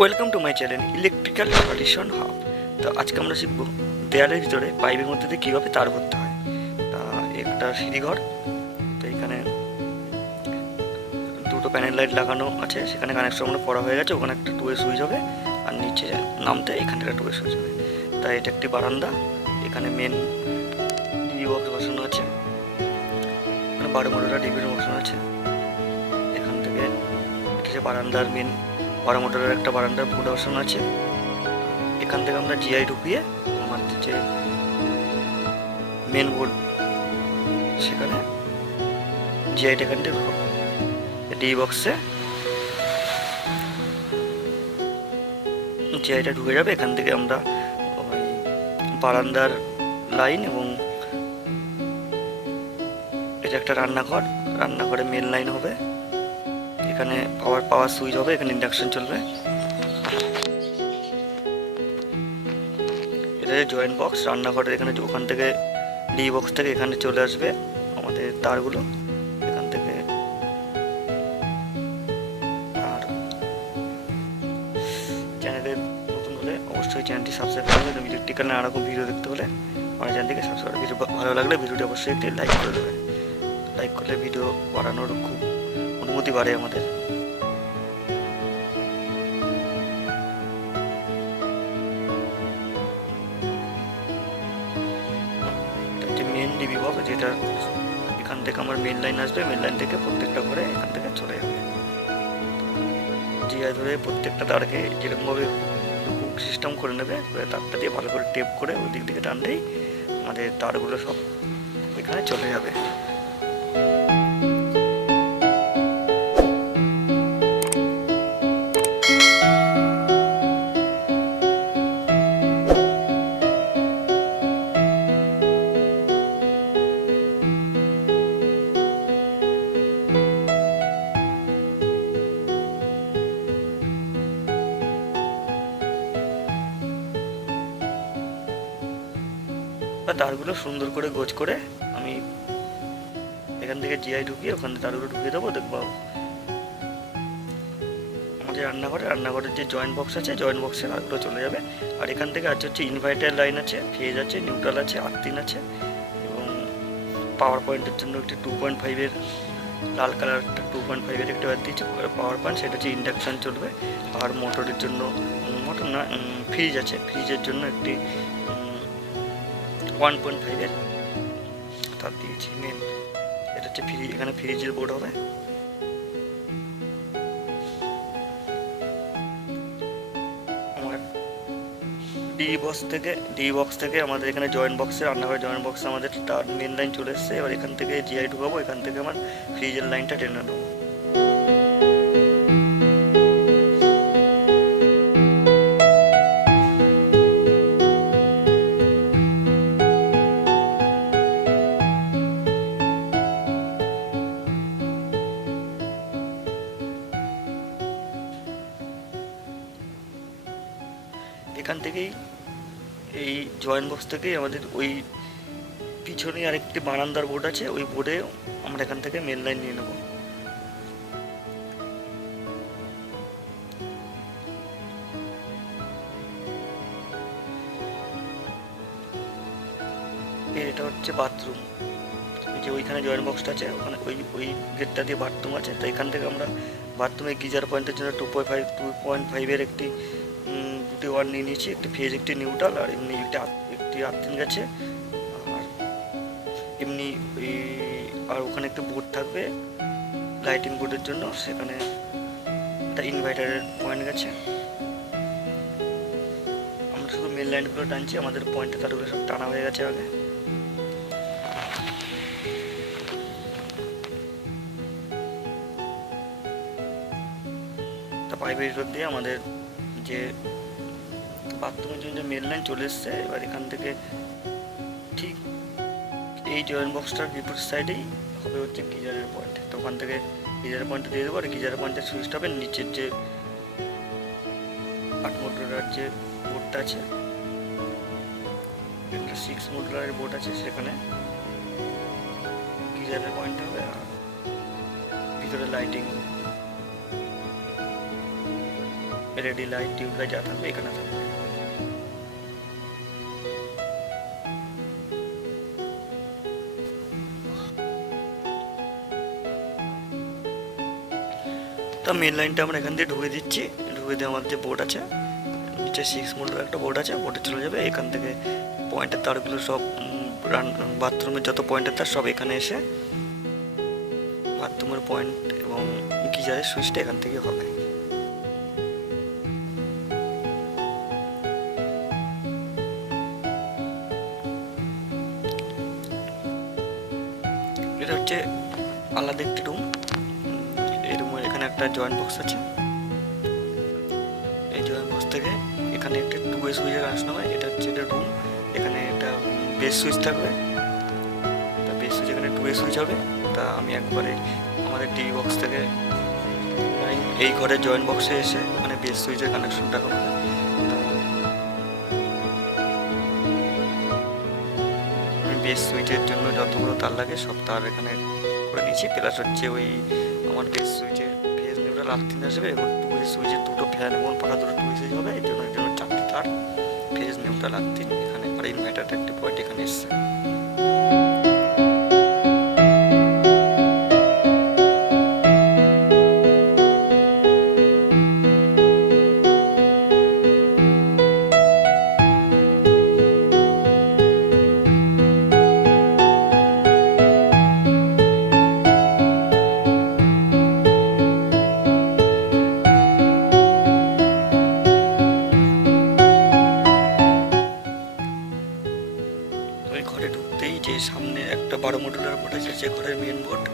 Welcome to my channel electrical solution hub. তো আজকে আমরা শিখবো দেয়ালের ভিতরে পাইপের মধ্যে দিয়ে কীভাবে তার ভরতে হয়। তা একটা সিঁড়িঘর, তো এখানে দুটো প্যানেল লাইট লাগানো আছে, সেখানে কানেকশন আমরা করা হয়ে গেছে। ওখানে একটা টুয়ে সুইচ হবে আর নিচে নামতে এখানে একটা টুয়ে সুইচ হবে। তাই এটা একটি বারান্দা, এখানে মেন ডিবি বক্স বসানো আছে, এখানে 12 মোটরটা ডিবির বসানো আছে। এখান থেকে এটা যে বারান্দার মেন 12 মোটরের একটা বারান্দার বোর্ড বসানো আছে। এখান থেকে আমরা জিআই ঢুকিয়ে আমাদের যে মেন বোর্ড সেখানে জিআইটা এখান থেকে ঢুকাবো ডি বক্সে। জিআইটা ঢুকে যাবে, এখান থেকে আমরা ওই বারান্দার লাইন এবং এটা একটা রান্নাঘর, রান্নাঘরে মেন লাইন হবে। এখানে পাওয়ার সুইচ হবে, এখানে ইন্ডাকশন চলবে। এটা জয়েন্ট বক্স রান্নাঘরের, এখানে ওখান থেকে ডি বক্স থেকে এখানে চলে আসবে আমাদের তারগুলো এখান থেকে। আর চ্যানেলে নতুন হলে অবশ্যই চ্যানেলটি সাবস্ক্রাইব করবে। তুমি ইলেকট্রিক্যাল এরকম ভিডিও দেখতে হলে আমার চ্যানেলটিকে সাবস্ক্রাইব। ভিডিও ভালো লাগলে ভিডিওটি অবশ্যই একটি লাইক করে দেবে। লাইক করলে ভিডিও বাড়ানোর খুব অনুমতি বাড়ে আমাদের। মেন ডিবি বক্স, যেটা এখান থেকে আমার মেন লাইন আসবে, মেন লাইন থেকে প্রত্যেকটা ঘরে এখান থেকে চলে যাবে। জিআই ধরে প্রত্যেকটা তারকে যেরকমভাবে হুক সিস্টেম করে নেবে, তারটা দিয়ে ভালো করে টেপ করে ওই দিক থেকে টানলেই আমাদের তারগুলো সব এখানে চলে যাবে। তারগুলো সুন্দর করে গোছ করে আমি এখান থেকে জিআই ঢুকিয়ে ওখানে তারগুলো ঢুকিয়ে দেবো। দেখবো আমাদের রান্নাঘরের যে জয়েন্ট বক্স আছে, জয়েন্ট বক্সে তারগুলো চলে যাবে। আর এখান থেকে হচ্ছে ইনভার্টার লাইন আছে, ফেজ আছে, নিউট্রাল আছে, আর্থিন আছে এবং পাওয়ার পয়েন্টের জন্য একটি 2.5-এর লাল কালার 2.5-এর একটা ব্যাট দিয়েছে পাওয়ার পয়েন্ট, সেটা হচ্ছে ইন্ডাকশান চলবে। আর মোটরের জন্য মোটর না ফ্রিজ আছে, ফ্রিজের জন্য একটি 1.5-এর তার দিয়েছি মেন। এটা হচ্ছে ফ্রিজ, এখানে ফ্রিজের বোর্ড হবে। আমার ডি বক্স থেকে আমাদের এখানে জয়েন্ট বক্সে, রান্নাঘরের জয়েন্ট বক্সে আমাদের তার মেন লাইন চলে এসছে। এবার এখান থেকে জিআই ঢুকাবো, এখান থেকে আমার ফ্রিজের লাইনটা টেনে নেবো। এখান থেকেই এই জয়েন্ট বক্স থেকেই আমাদের ওই পিছনে আরেকটি বারান্দার বোর্ড আছে, ওই বোর্ডে আমরা এখান থেকে মেন লাইন নিয়ে নেব। এটা হচ্ছে বাথরুম, যে ওইখানে জয়েন্ট বক্সটা আছে, ওখানে ওই গেটটা দিয়ে বাথরুম আছে। তো এখান থেকে আমরা বাথরুমে গিজার পয়েন্টের জন্য 2.5-এর একটি দুটি ওয়ার নিয়ে নিয়েছি, একটি ফেজ, একটি নিউট্রাল, আর এমনি একটি আর্থিন গেছে। আর এমনি আর ওখানে একটি বোর্ড থাকবে লাইটিং বোর্ডের জন্য, সেখানে একটা ইনভার্টারের পয়েন্ট গেছে। আমরা শুধু মেন লাইনগুলো টানছি, আমাদের পয়েন্টে তারগুলো সব টানা হয়ে গেছে আগে। তা পাইপের ভিতর দিয়ে আমাদের যে বাথরুমের জন্য মেন লাইন চলে এসছে। এবার এখান থেকে ঠিক এই জয়েন্ট বক্সটার বিপরীত সাইডেই হবে হচ্ছে গিজারের পয়েন্ট। তো ওখান থেকে গিজারের পয়েন্টটা দিয়ে দেবো। আর গিজারের পয়েন্টের সুইচটা হবে নিচের যে 8 মোটরের যে বোর্ডটা আছে, একটা 6 মোটরের বোর্ড আছে, সেখানে গিজারের পয়েন্ট হবে। আর ভিতরে lighting ready light, tube light যা থাকবে এখানে থাকবে। তা মেন লাইনটা আমরা এখান দিয়ে ঢুকে দিচ্ছি, ঢুকে দিয়ে আমার যে বোর্ড আছে নিচে 6 মডেলের একটা বোর্ড আছে, বোর্ডে চলে যাবে। এখান থেকে পয়েন্টের তারগুলো সব বাথরুমের যত পয়েন্টের তার সব এখানে এসে বাথরুমের পয়েন্ট এবং গিজারের সুইচটা এখান থেকে হবে। এটা হচ্ছে আলাদা একটি রুম। এই রুমের এখানে একটা জয়েন্ট বক্স আছে। এই জয়েন্ট বক্স থেকে এখানে একটা 2 সুইচের আসনো হয়। এটা হচ্ছে এটা রুম। এখানে একটা বেস সুইচ থাকবে, তা বেস সুইচ এখানে 2 সুইচ হবে। তা আমি একবারে আমাদের টিভি বক্স থেকে এই ঘরের জয়েন্ট বক্সে এসে মানে বেস সুইচের কানেকশনটা করবে। আমি বেস সুইচের জন্য যতগুলো তার লাগে সব তার এখানে করে নিয়েছি। প্লাস হচ্ছে ওই আমার বেস সুইচের ফেজ নিউট্রাল আর্থিং আসবে এবং 2 সুইচের দুটো ফ্যান এবং পাখা দুটো 2 সুইচ হবে। এর জন্য 4টি তার ফেজ নিউট্রাল আর্থিং এখানে, আর ইনভার্টারের একটি পয়েন্ট এখানে এসছে। ওই ঘরে ঢুকতেই যে সামনে একটা 12 মডেলের বোর্ড আছে, যে ঘরের মেন বোর্ড,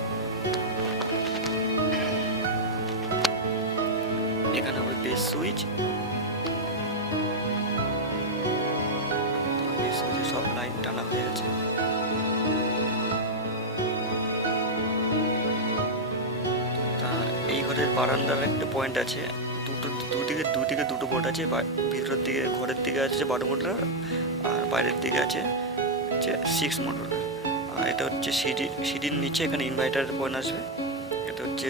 এখানে হবে বেস সুইচ। বেস সুইচে সব লাইন টানা হয়ে গেছে। তা এই ঘরের বারান্দার একটা পয়েন্ট আছে, দুদিকে দুটো বোর্ড আছে। ভিতরের দিকে ঘরের দিকে আছে 12 মডেলের, আর বাইরের দিকে আছে 6 মডেলের। আর এটা হচ্ছে সিঁড়ির নিচে এখানে ইনভার্টারের পয়েন্ট আসবে। এটা হচ্ছে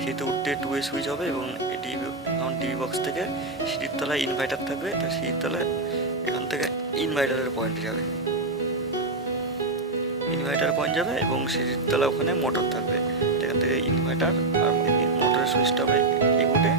সিঁড়িতে উঠতে 2 সুইচ হবে এবং টিভি বক্স থেকে সিঁড়ির তলায় ইনভার্টার থাকবে। তার সিঁড়ির তলায় এখান থেকে ইনভার্টারের পয়েন্ট যাবে, ইনভার্টার পয়েন্ট যাবে এবং সিঁড়ির তলায় ওখানে মোটর থাকবে। এখান থেকে ইনভার্টার আর মোটরের সুইচটা হবে এই বোর্ডে।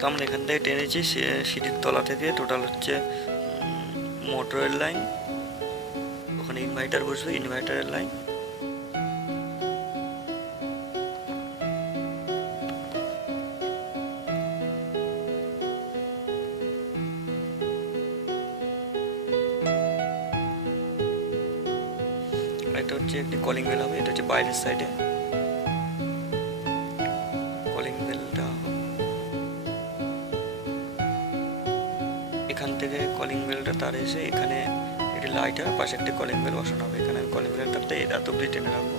তো আমরা এখান থেকে টেনেছি সিঁড়ির তলা থেকে। টোটাল হচ্ছে মোটরের লাইন, ওখানে ইনভার্টার বসবে, ইনভার্টারের লাইন, এটা হচ্ছে একটি কলিং বেল হবে। এটা হচ্ছে বাইরের সাইডে কলিং বেলটা। এখান থেকে কলিং বেলটা তার এসে এখানে একটি লাইট হবে, পাশে একটি কলিং বেল বসানো হবে। এখানে কলিং বেলের তারটা এত অব্দি টেনে রাখবো।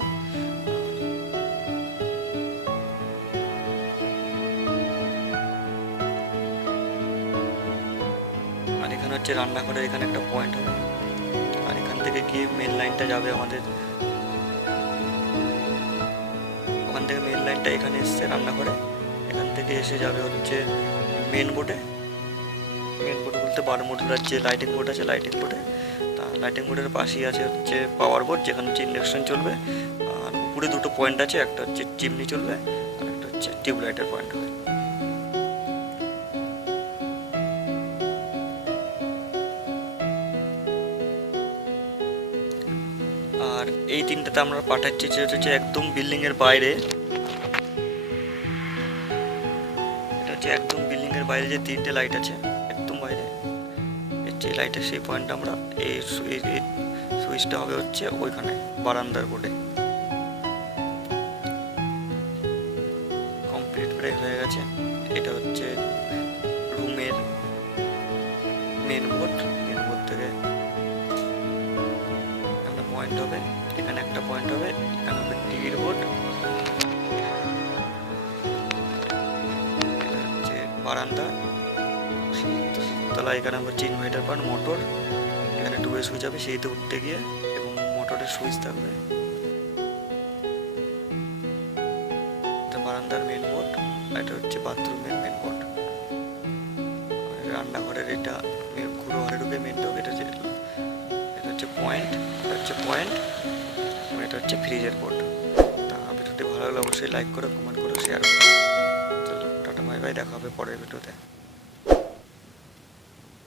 আর এখানে হচ্ছে রান্নাঘরের এখানে একটা পয়েন্ট হবে। আর এখান থেকে গিয়ে মেন লাইনটা যাবে আমাদের, ওখান থেকে মেন লাইনটা এখানে এসছে রান্নাঘরে। এখান থেকে এসে যাবে হচ্ছে মেন বোর্ডে। মেন বোর্ড বলতে 12 মডেলের যে লাইটিং বোর্ড আছে, লাইটিং বোর্ডে। তা লাইটিং বোর্ডের পাশেই আছে হচ্ছে পাওয়ার বোর্ড, যেখানে হচ্ছে ইন্ডাকশন চলবে। আর উপরে দুটো পয়েন্ট আছে, একটা হচ্ছে চিমনি চলবে আর একটা হচ্ছে টিউবলাইটের পয়েন্ট হবে। আর এই তিনটাতে আমরা পাঠাচ্ছি যে হচ্ছে একদম বিল্ডিংয়ের বাইরে। এটা হচ্ছে একদম বিল্ডিংয়ের বাইরে যে 3টে লাইট আছে একদম বাইরে, যে লাইটের সেই পয়েন্টটা আমরা এই সুইচটা হবে হচ্ছে ওইখানে বারান্দার বোর্ডে। কমপ্লিট প্রায় হয়ে গেছে। এটা হচ্ছে রুমের মেন বোর্ড থেকে একটা পয়েন্ট হবে, এখানে একটা পয়েন্ট হবে, এখানে হবে টিভির বোর্ড। এটা হচ্ছে বারান্দা, শীততলা। এখানে হচ্ছে ইনভার্টার পান, মোটর, এখানে টুয়ে সুইচ হবে সেইতে উঠতে গিয়ে, এবং মোটরের সুইচ থাকবে। এটা বারান্দার মেন বোর্ড, এটা হচ্ছে বাথরুমের মেন বোর্ড। রান্নাঘরের এটা পুরো ঘরে ঢুকে মেন ডোর। এটা হচ্ছে পয়েন্ট, এবং এটা হচ্ছে ফ্রিজের বোর্ড। তা ভিডিওটি ভালো লাগলে অবশ্যই লাইক করো, কমেন্ট করো, শেয়ার করো। চলো টাটা, বাই বাই, দেখা হবে পরের ভিডিওতে।